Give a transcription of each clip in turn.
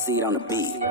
Backseat on the beat.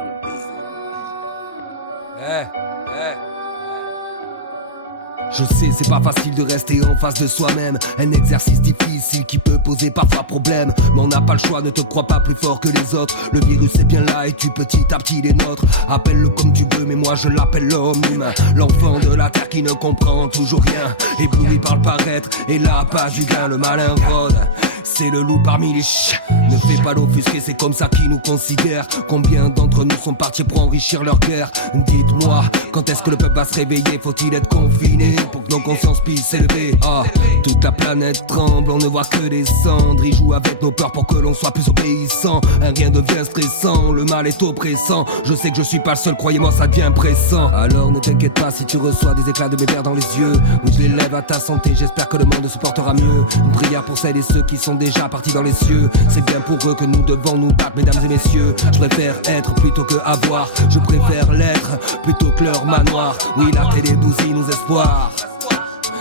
Je sais, c'est pas facile de rester en face de soi-même. Un exercice difficile qui peut poser parfois problème. Mais on n'a pas le choix, ne te crois pas plus fort que les autres. Le virus est bien là et tu petit à petit les nôtres. Appelle-le comme tu veux, mais moi je l'appelle l'homme humain. L'enfant de la terre qui ne comprend toujours rien. Ébloui par le paraître et là pas du gain. Le malin rôde, c'est le loup parmi les chiens. Ne fais pas l'offusquer, c'est comme ça qu'ils nous considèrent. Combien d'entre nous sont partis pour enrichir leur guerre? Dites-moi, quand est-ce que le peuple va se réveiller? Faut-il être confiné pour que nos consciences puissent s'élever? Ah, toute la planète tremble, on ne voit que des cendres. Ils jouent avec nos peurs pour que l'on soit plus obéissant. Un rien devient stressant, le mal est oppressant. Je sais que je suis pas le seul, croyez-moi ça devient pressant. Alors ne t'inquiète pas si tu reçois des éclats de mes verres dans les yeux. Oui, je l'élève à ta santé, j'espère que le monde se portera mieux. Une prière pour celles et ceux qui sont déjà partis dans les cieux. C'est bien pour eux que nous devons nous battre, mesdames et messieurs. Je préfère être plutôt que avoir. Je préfère l'être plutôt que leur manoir. Oui, la télé bousille nos espoirs.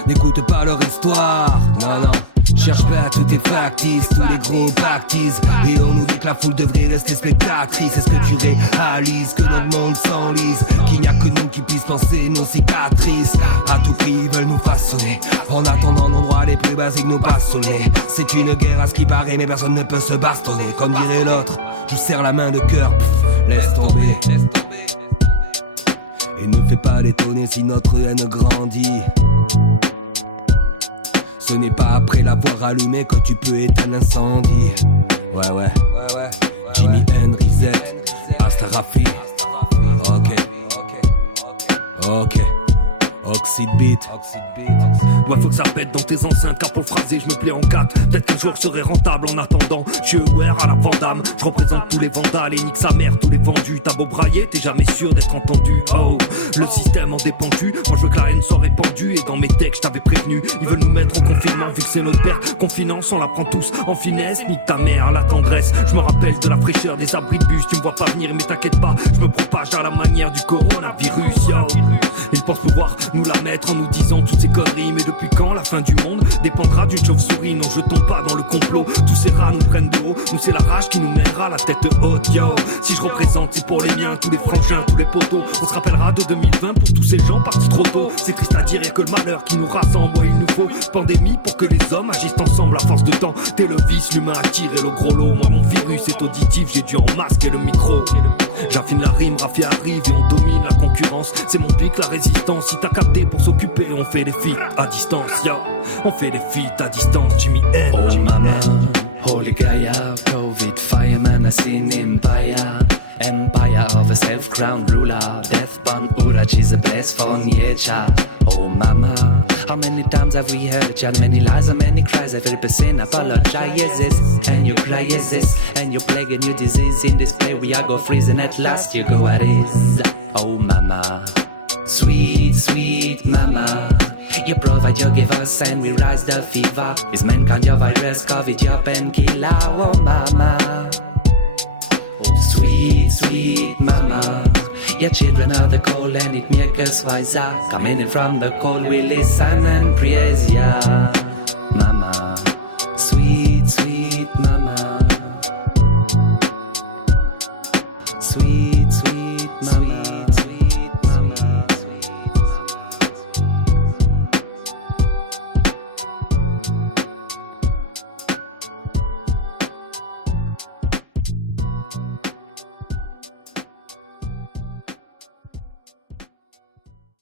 N'écoute pas leur histoire, non, non. Cherche pas, tout est factice, tous les gros baptisent. Et on nous dit que la foule devrait rester spectatrice. Est-ce que tu réalises que notre monde s'enlise, qu'il n'y a que nous qui puissent penser nos cicatrices? À tout prix ils veulent nous façonner, en attendant nos droits les plus basiques nous passent au nez. C'est une guerre à ce qui paraît, mais personne ne peut se bastonner. Comme dirait l'autre, je vous serre la main de cœur, laisse tomber. Et ne fais pas l'étonner si notre haine grandit. Ce n'est pas après l'avoir allumé que tu peux éteindre l'incendie. Ouais. Jimi Hendrix, Asta Rafi. Ok. Oxide Beat. Ouais, faut que ça pète dans tes enceintes, car pour le phraser, je me plais en quatre. Peut-être qu'un jour je serai rentable en attendant. Je suis aware à la Vandame, je représente tous les vandales et nique sa mère, tous les vendus. T'as beau brailler, t'es jamais sûr d'être entendu. Oh, le système en dépend tu. Moi je veux que la haine soit répandue. Et dans mes textes, je t'avais prévenu, ils veulent nous mettre en confinement, vu que c'est notre père. Confinance, on la prend tous en finesse. Nique ta mère, la tendresse. Je me rappelle de la fraîcheur des abris de bus. Tu me vois pas venir, mais t'inquiète pas, je me propage à la manière du coronavirus, yo. Ils pensent pouvoir nous la mettre en nous disant toutes ces conneries. Mais depuis quand la fin du monde dépendra d'une chauve-souris? Non, je tombe pas dans le complot. Tous ces rats nous prennent de haut. Nous c'est la rage qui nous mènera la tête haute, yo. Si je représente, c'est pour les miens, tous les frangins, tous les poteaux. On se rappellera de 2020 pour tous ces gens partis trop tôt. C'est triste à dire, y'a que le malheur qui nous rassemble. Ouais, il nous faut pandémie pour que les hommes agissent ensemble à force de temps. T'es le vice, l'humain attire et le gros lot. Moi mon virus est auditif, j'ai dû en masquer le micro. J'affine la rime, Rafi arrive et on domine la concurrence. C'est mon pic, la résistance. Si t'as capté pour s'occuper, on fait des feats à distance, yo. On fait des feats à distance, Jimmy N. Oh Jimmy mama, N. holy Gaia, Covid, fireman, I seen empire. Empire of a self-crowned ruler. Death born Urachi's a blessed for nature. Oh mama, how many times have we heard ya? Many lies and many cries. Every person apologizes, and you cry is this, and you plague and you disease. In this play we are go freezing at last. You go at is. Oh mama, sweet, sweet mama. You provide, you give us, and we rise the fever. Is mankind your virus, COVID your painkiller? Oh mama. Oh sweet, sweet mama. Your children are the cold and it makes us wiser. Coming in from the cold we listen and praise ya.